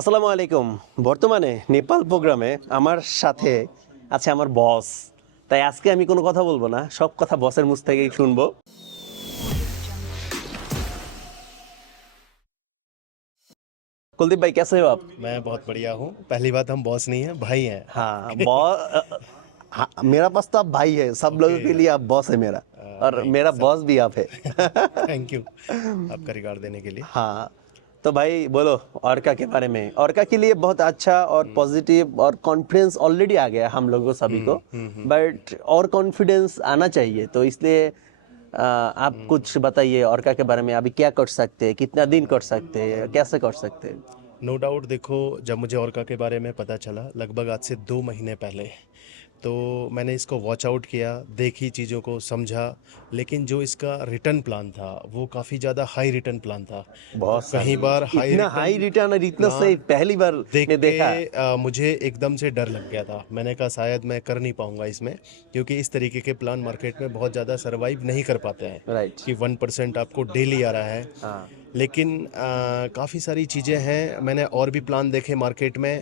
আসসালামু আলাইকুম। বর্তমানে নেপাল প্রোগ্রামে আমার সাথে আছে আমার বস। তাই আজকে আমি কোনো কথা বলবো না, সব কথা বসের মুখ থেকেই শুনবো। कुलदीप भाई कैसे हो आप? मैं बहुत बढ़िया हूँ। पहली बात, हम बॉस नहीं हैं, भाई हैं हाँ बॉस। हाँ, मेरा पास तो आप भाई है, सब लोगों ओके। के लिए आप बॉस है मेरा। और नहीं मेरा सब। बॉस भी आप है। थैंक यू आपका रिगार्ड देने के लिए। हाँ, तो भाई बोलो ऑर्का के बारे में। ऑर्का के लिए बहुत अच्छा और पॉजिटिव और कॉन्फिडेंस ऑलरेडी आ गया हम लोगों सभी को, बट और कॉन्फिडेंस आना चाहिए। तो इसलिए आप कुछ बताइए ऑर्का के बारे में। अभी क्या कर सकते हैं, कितना दिन कर सकते हैं, कैसे कर सकते हैं? नो डाउट, देखो, जब मुझे ओरका के बारे में पता चला लगभग आज से 2 महीने पहले, तो मैंने इसको वॉच आउट किया, देखी चीज़ों को, समझा। लेकिन जो इसका रिटर्न प्लान था वो काफ़ी ज़्यादा हाई रिटर्न प्लान था। तो बहुत कई सही। बार हाई इतना हाई रिटर्न रिटर्न और इतना सही प्लान पहली बार देख मैं के देखा। मुझे एकदम से डर लग गया था। मैंने कहा शायद मैं कर नहीं पाऊंगा इसमें, क्योंकि इस तरीके के प्लान मार्केट में बहुत ज़्यादा सरवाइव नहीं कर पाते हैं राइट। कि 1% आपको डेली आ रहा है। हाँ। लेकिन काफ़ी सारी चीज़ें हैं। मैंने और भी प्लान देखे मार्केट में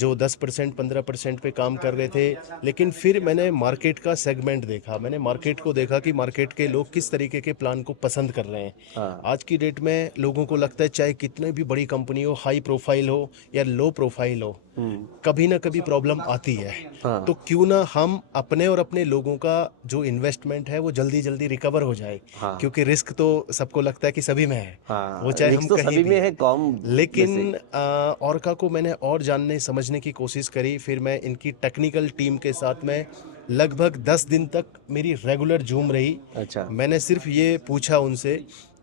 जो 10% 15% पे काम कर रहे थे। लेकिन फिर मैंने मार्केट का सेगमेंट देखा, मैंने मार्केट को देखा कि मार्केट के लोग किस तरीके के प्लान को पसंद कर रहे हैं। हाँ। आज की डेट में लोगों को लगता है चाहे कितने भी बड़ी कंपनी हो, हाई प्रोफाइल हो या लो प्रोफाइल हो, कभी ना कभी प्रॉब्लम आती है। हाँ। तो क्यों ना हम अपने और अपने लोगों का जो इन्वेस्टमेंट है वो जल्दी जल्दी रिकवर हो जाए। हाँ। क्योंकि रिस्क तो सबको लगता है कि सभी में है, हाँ, वो चाहे हम रिक्स तो कहीं सभी भी में है, हैं। कॉम जैसे। लेकिन ऑर्का को मैंने और जानने समझने की कोशिश करी। फिर मैं इनकी टेक्निकल टीम के साथ में लगभग 10 दिन तक मेरी रेगुलर जूम रही। अच्छा। मैंने सिर्फ ये पूछा उनसे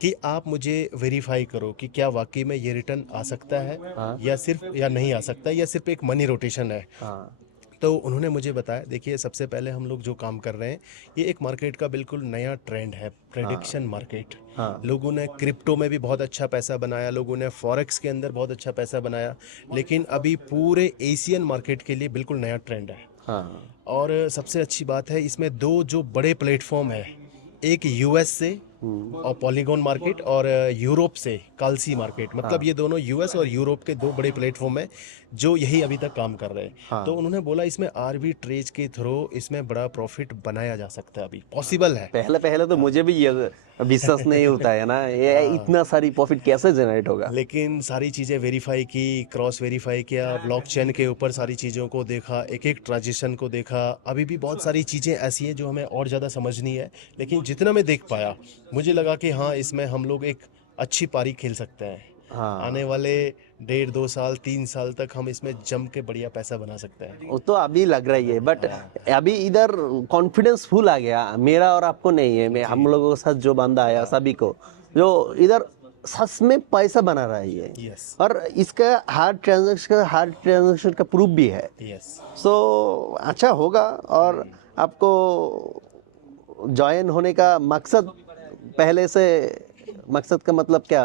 कि आप मुझे वेरीफाई करो कि क्या वाकई में ये रिटर्न आ सकता है हाँ। या सिर्फ या नहीं आ सकता, या सिर्फ एक मनी रोटेशन है। हाँ। तो उन्होंने मुझे बताया, देखिए, सबसे पहले हम लोग जो काम कर रहे हैं, ये एक मार्केट का बिल्कुल नया ट्रेंड है, प्रेडिक्शन मार्केट। हाँ। लोगों ने क्रिप्टो में भी बहुत अच्छा पैसा बनाया, लोगों ने फॉरेक्स के अंदर बहुत अच्छा पैसा बनाया। लेकिन अभी पूरे एशियन मार्केट के लिए बिल्कुल नया ट्रेंड है। हाँ। और सबसे अच्छी बात है, इसमें दो जो बड़े प्लेटफॉर्म है, एक यूएस से और पॉलीगॉन मार्केट, और यूरोप से कालसी मार्केट। मतलब ये दोनों यूएस और यूरोप के दो बड़े प्लेटफॉर्म हैं जो यही अभी तक काम कर रहे हैं। तो हाँ। उन्होंने बोला इसमें आरबी ट्रेज के थ्रू इसमें बड़ा प्रॉफिट बनाया जा सकता है, अभी पॉसिबल है। पहले पहले तो मुझे भी ये विश्वास नहीं होता है ना, ये इतना सारी प्रॉफिट कैसे जनरेट होगा। लेकिन सारी चीज़ें वेरीफाई की, क्रॉस वेरीफाई किया, ब्लॉकचेन के ऊपर सारी चीज़ों को देखा, एक एक ट्रांजेक्शन को देखा। अभी भी बहुत सारी चीज़ें ऐसी हैं जो हमें और ज़्यादा समझनी है। लेकिन जितना मैं देख पाया, मुझे लगा कि हाँ, इसमें हम लोग एक अच्छी पारी खेल सकते हैं। आने हाँ, वाले 1.5 2 साल 3 साल तक हम इसमें जम के बढ़िया पैसा बना सकते हैं। वो तो अभी लग रही है, बट अभी इधर कॉन्फिडेंस फुल आ गया मेरा और आपको नहीं है। मैं हम लोगों के साथ जो बंदा आया सभी को, जो इधर सच में पैसा बना रहा है ये। यस। और इसका हार्ड ट्रांजैक्शन का प्रूफ भी है। यस। सो अच्छा होगा। और आपको ज्वाइन होने का मकसद पहले से, मकसद का मतलब क्या?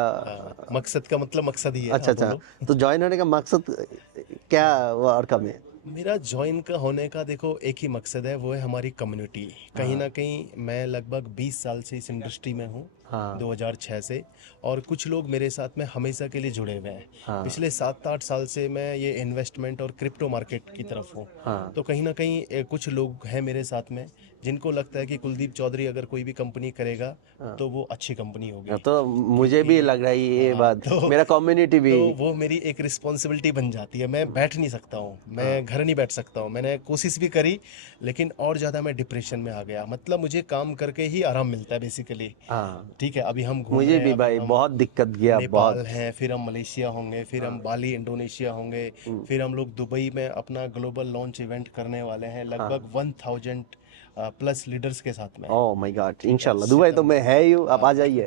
मकसद का मतलब मकसद ही है। अच्छा हाँ, अच्छा, बोलो। तो ज्वाइन होने का मकसद क्या और कम है? मेरा ज्वाइन का होने का, देखो, एक ही मकसद है, वो है हमारी कम्युनिटी। कहीं ना कहीं मैं लगभग 20 साल से इस इंडस्ट्री में हूँ, हाँ। 2006 से। और कुछ लोग मेरे साथ में हमेशा के लिए जुड़े हुए हैं। हाँ। पिछले 7 8 साल से मैं ये इन्वेस्टमेंट और क्रिप्टो मार्केट की तरफ हूँ। हाँ। तो कहीं ना कहीं कुछ लोग हैं मेरे साथ में जिनको लगता है कि कुलदीप चौधरी अगर कोई भी कंपनी करेगा तो वो अच्छी कंपनी होगी। तो मुझे भी क्योंकि लग रहा है ये हाँ, बात, मेरा कम्युनिटी भी। तो वो मेरी एक रिस्पॉन्सिबिलिटी बन जाती है। मैं बैठ नहीं सकता हूँ, मैं घर नहीं बैठ सकता हूँ। मैंने कोशिश भी करी, लेकिन और ज़्यादा मैं डिप्रेशन में आ गया। मतलब मुझे काम करके ही आराम मिलता है बेसिकली। हाँ, ठीक है, अभी हम घूम मुझे रहे हैं, भी अभी भाई हम बहुत दिक्कत गया, नेपाल बहुत। हैं, फिर हम मलेशिया होंगे, फिर हम बाली इंडोनेशिया होंगे, फिर हम लोग दुबई में अपना ग्लोबल लॉन्च इवेंट करने वाले हैं, लगभग 1000 प्लस लीडर्स के साथ में। ओह माय गॉड, ठीक है, इंशाल्लाह दुबई तो मैं सितंबर है में। ही हूँ, आप आ जाइए।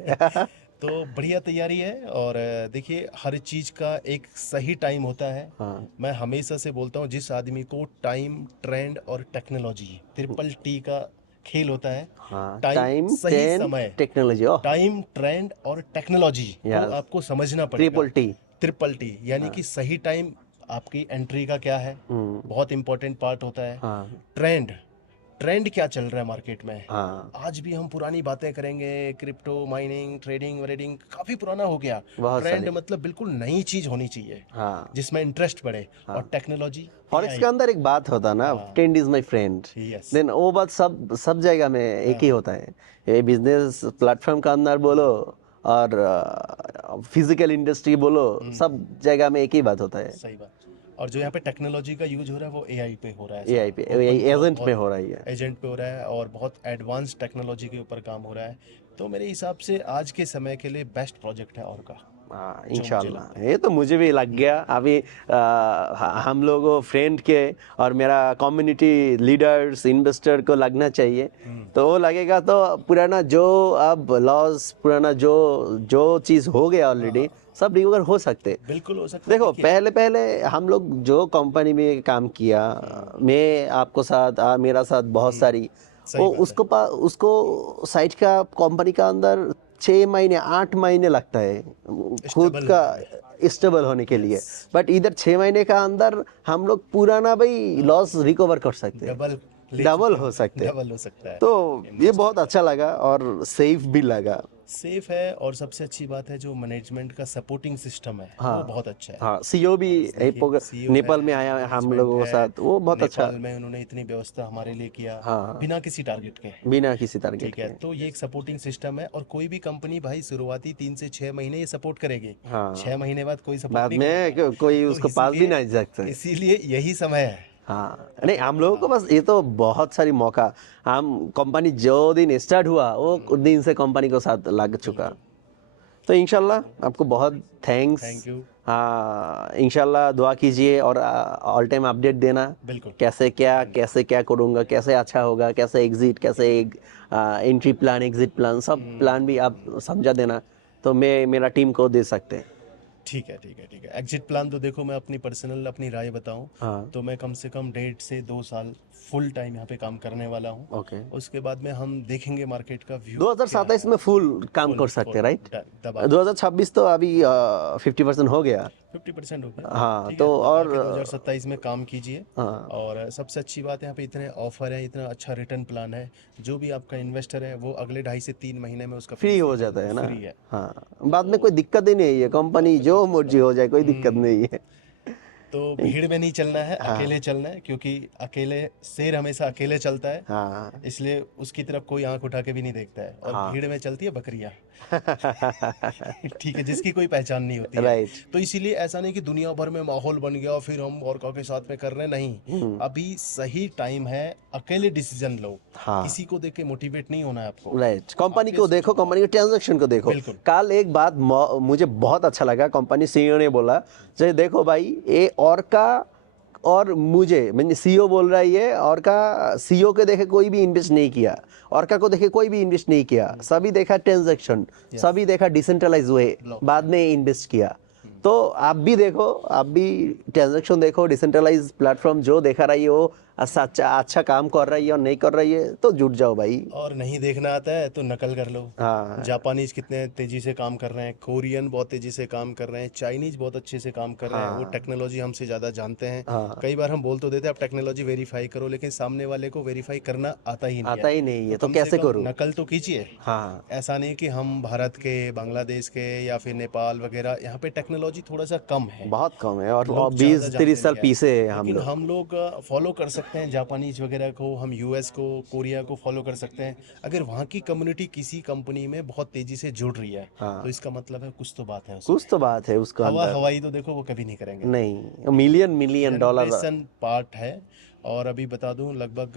तो बढ़िया तैयारी है। और देखिए, हर चीज़ का एक सही टाइम होता है। हाँ। मैं हमेशा से बोलता हूँ, जिस आदमी को टाइम, ट्रेंड और टेक्नोलॉजी, ट्रिपल टी का खेल होता है। हाँ, टाइम, टाइम सही टेन समय, टेक्नोलॉजी। ओह टाइम, ट्रेंड और टेक्नोलॉजी को यस, आपको समझना पड़ेगा। Triple T. ट्रिपल टी यानी कि सही टाइम आपकी एंट्री का क्या है, बहुत इंपॉर्टेंट पार्ट होता है। हाँ। ट्रेंड, ट्रेंड क्या चल रहा है मार्केट में। हाँ आज भी हम पुरानी बातें करेंगे, क्रिप्टो माइनिंग, ट्रेडिंग व्रेडिंग काफी पुराना हो गया। बहुत ट्रेंड सारी। मतलब बिल्कुल नई चीज होनी चाहिए हाँ जिसमें इंटरेस्ट बढ़े। हाँ। और टेक्नोलॉजी, फॉरेक्स के अंदर एक बात होता है ना, हाँ। Friend is my friend, yes. Then वो बात सब जगह में एक ही हाँ। होता है। ये बिजनेस प्लेटफॉर्म का अंदर बोलो और फिजिकल इंडस्ट्री बोलो, सब जगह में एक ही बात होता है। सही बात। और जो यहाँ पे टेक्नोलॉजी का यूज हो रहा है वो एआई पे हो रहा है एआई सारा। पे, ओपन एजेंट में हो रही है। एजेंट पे हो रहा है और बहुत एडवांस टेक्नोलॉजी के ऊपर काम हो रहा है। तो मेरे हिसाब से आज के समय के लिए बेस्ट प्रोजेक्ट है और का, हाँ जो मुझे लगता इंशाल्लाह, ये तो मुझे भी लग गया अभी। हम लोगों फ्रेंड के और मेरा कम्युनिटी लीडर्स इन्वेस्टर को लगना चाहिए, तो वो लगेगा तो पुराना जो अब लॉस, पुराना जो जो चीज़ हो गया ऑलरेडी, सब रिकवर हो सकते। बिल्कुल हो सकता है। देखो देखिए, पहले पहले हम लोग जो कंपनी में काम किया, मैं आपको साथ मेरा साथ बहुत सारी, सही वो बात है। उसको साइट का कंपनी का अंदर 6 महीने 8 महीने लगता है खुद स्टेबल का होने में। स्टेबल होने के लिए। Yes. बट इधर 6 महीने का अंदर हम लोग पुराना भाई लॉस रिकवर कर सकते हैं, डबल ले डबल चुके हो हैं, सकते हैं। डबल हो सकता है। तो ये बहुत अच्छा लगा और सेफ भी लगा। सेफ है और सबसे अच्छी बात है जो मैनेजमेंट का सपोर्टिंग सिस्टम है वो हाँ बहुत अच्छा है। हाँ, सीओ भी देखिए सीईओ है, नेपाल में आया है हम मैनेजमेंट लोगों के है, साथ, वो बहुत अच्छा। नेपाल में उन्होंने इतनी व्यवस्था हमारे लिए किया हाँ, बिना किसी टारगेट के। बिना किसी टारगेट ठीक है, के। तो ये एक सपोर्टिंग सिस्टम है। और कोई भी कंपनी भाई शुरुआती 3 से 6 महीने ये सपोर्ट करेगी, हाँ, 6 महीने बाद कोई सपोर्ट बाद नहीं में करेगा। कोई तो उसको पास भी नहीं सकते। इसीलिए यही समय है। हाँ नहीं, हम लोगों को बस ये तो बहुत सारी मौका, हम कंपनी जो दिन स्टार्ट हुआ वो दिन से कंपनी को साथ लग चुका। तो इंशाल्लाह आपको बहुत थैंक्स। Thank you. हाँ इंशाल्लाह दुआ कीजिए और ऑल टाइम अपडेट देना, बिल्कुल। कैसे क्या करूँगा, कैसे अच्छा होगा, कैसे एग्जिट, कैसे एंट्री प्लान, एग्जिट प्लान, सब प्लान भी आप समझा देना, तो मैं मेरा टीम को दे सकते हैं। ठीक है ठीक है ठीक है। एग्जिट प्लान तो देखो, मैं अपनी पर्सनल अपनी राय बताऊं हाँ तो मैं कम से कम 1.5 से 2 साल फुल टाइम यहाँ पे काम करने वाला हूँ। ओके। उसके बाद में हम देखेंगे मार्केट का व्यू 2027 में फुल काम कर सकते हैं, राइट? दबा 2026 तो अभी 50% हो गया। 50% हो गया। हाँ ठीक तो है, दबा और के 2027 में काम कीजिए। हाँ और सबसे अच्छी बात है यहाँ पे इतने ऑफर है, इतना अच्छा रिटर्न प्लान है, जो भी आपका इन्वेस्टर है वो अगले 2.5 से 3 महीने में उसका फ्री हो जाता है ना। फ्री है। हाँ बाद में कोई दिक्कत ही नहीं है, कंपनी जो मर्जी हो जाए कोई दिक्कत नहीं है। तो भीड़ में नहीं चलना है, हाँ अकेले चलना है, क्योंकि अकेले शेर हमेशा अकेले चलता है, हाँ इसलिए उसकी तरफ कोई आंख उठा के भी नहीं देखता है। और हाँ भीड़ में चलती है बकरियां। ठीक है, जिसकी कोई पहचान नहीं होती है। राइट। तो इसीलिए ऐसा नहीं कि दुनिया भर में माहौल बन गया फिर हम और के साथ में कर रहे हैं, नहीं। अभी सही टाइम है, अकेले डिसीजन लो। हाँ किसी को देख के मोटिवेट नहीं होना है आपको। राइट, कंपनी को देखो, कंपनी के ट्रांजैक्शन को देखो। बिल्कुल। कल एक बात मुझे बहुत अच्छा लगा, कंपनी सीईओ ने बोला जे देखो भाई ये और का और मुझे, मैंने सीईओ बोल रहा है ये और का, सीईओ के देखे कोई भी इन्वेस्ट नहीं किया, और का को देखे कोई भी इन्वेस्ट नहीं किया, सभी देखा ट्रांजैक्शन, सभी देखा डिसेंट्रलाइज हुए, बाद में इन्वेस्ट किया। तो आप भी देखो, आप भी ट्रांजैक्शन देखो, डिसेंट्रलाइज प्लेटफॉर्म जो देखा रही है वो अच्छा काम कर रही है और नहीं कर रही है तो जुट जाओ भाई। और नहीं देखना आता है तो नकल कर लो। हाँ जापानीज कितने तेजी से काम कर रहे हैं, कोरियन बहुत तेजी से काम कर रहे हैं, चाइनीज बहुत अच्छे से काम कर रहे हैं। वो टेक्नोलॉजी हमसे ज़्यादा जानते हैं। हाँ। कई बार हम बोल तो देते हैं आप टेक्नोलॉजी वेरीफाई करो, लेकिन सामने वाले को वेरीफाई करना आता ही नहीं आता ही नहीं है, तो कम से कैसे कम करूँ? नकल तो कीजिए। हाँ ऐसा नहीं कि हम भारत के, बांग्लादेश के या फिर नेपाल वगैरह, यहाँ पे टेक्नोलॉजी थोड़ा सा कम है, बहुत कम है, और लोग ज़्यादा 20-30 जानते साल नहीं है। पीछे है हम लेकिन लोग। हम लोग फॉलो कर सकते हैं जापानीज वगैरह को, हम यूएस को, कोरिया को फॉलो कर सकते हैं। अगर वहाँ की कम्युनिटी किसी कंपनी में बहुत तेजी से जुड़ रही है हाँ। तो इसका मतलब है कुछ तो बात है उसमें। कुछ तो बात है उसको अंदर। हवाई तो देखो वो कभी नहीं करेंगे। नहीं, मिलियन डॉलर। जनरेशन पार्ट है। और अभी बता दूं लगभग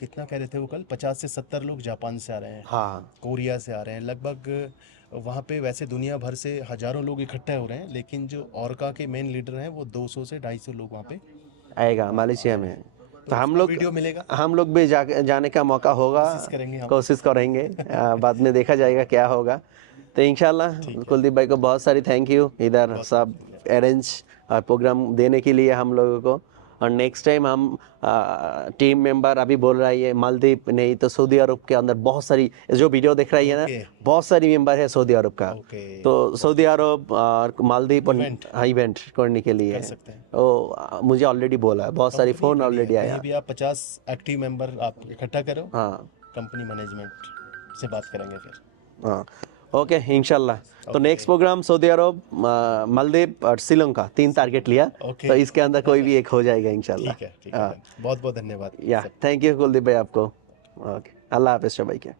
कितना कह रहे थे वो कल, 50 से 70 लोग जापान से आ रहे हैं, हाँ कोरिया से आ रहे हैं लगभग। वहाँ पे वैसे दुनिया भर से हजारों लोग इकट्ठे हो रहे हैं, लेकिन जो ऑर्का के मेन लीडर हैं वो 200 से 250 लोग वहाँ पे आएगा मलेशिया में। तो हम उसका लोग वीडियो मिलेगा, भी जाने का मौका होगा, कोशिश करेंगे। बाद में देखा जाएगा क्या होगा। तो इंशाल्लाह कुलदीप भाई को बहुत सारी थैंक यू, इधर सब अरेंज और प्रोग्राम देने के लिए हम लोगों को। और नेक्स्ट टाइम हम टीम मेंबर अभी बोल रहा है ये मालदीव नहीं तो सऊदी अरब के अंदर बहुत सारी जो वीडियो दिख रही है ना Okay. बहुत सारी मेंबर है सऊदी अरब का Okay. तो सऊदी अरब और मालदीव Event. इवेंट करने के लिए कर सकते हैं। वो मुझे ऑलरेडी बोला है बहुत सारी फोन कंपनी ऑलरेडी ready है। आया कहीं भी आप 50 एक्टिव मेंबर आप इकट्ठा करो, हाँ कंपनी मैनेजमेंट से बात करेंगे फिर। हाँ ओके इंशाल्लाह तो नेक्स्ट प्रोग्राम सऊदी अरब मालदीव और श्रीलंका 3 टारगेट लिया Okay. तो इसके अंदर कोई भी एक हो जाएगा इंशाल्लाह ठीक है बहुत बहुत धन्यवाद। या थैंक यू कुलदीप भाई आपको ओके अल्लाह हाफिज भाई के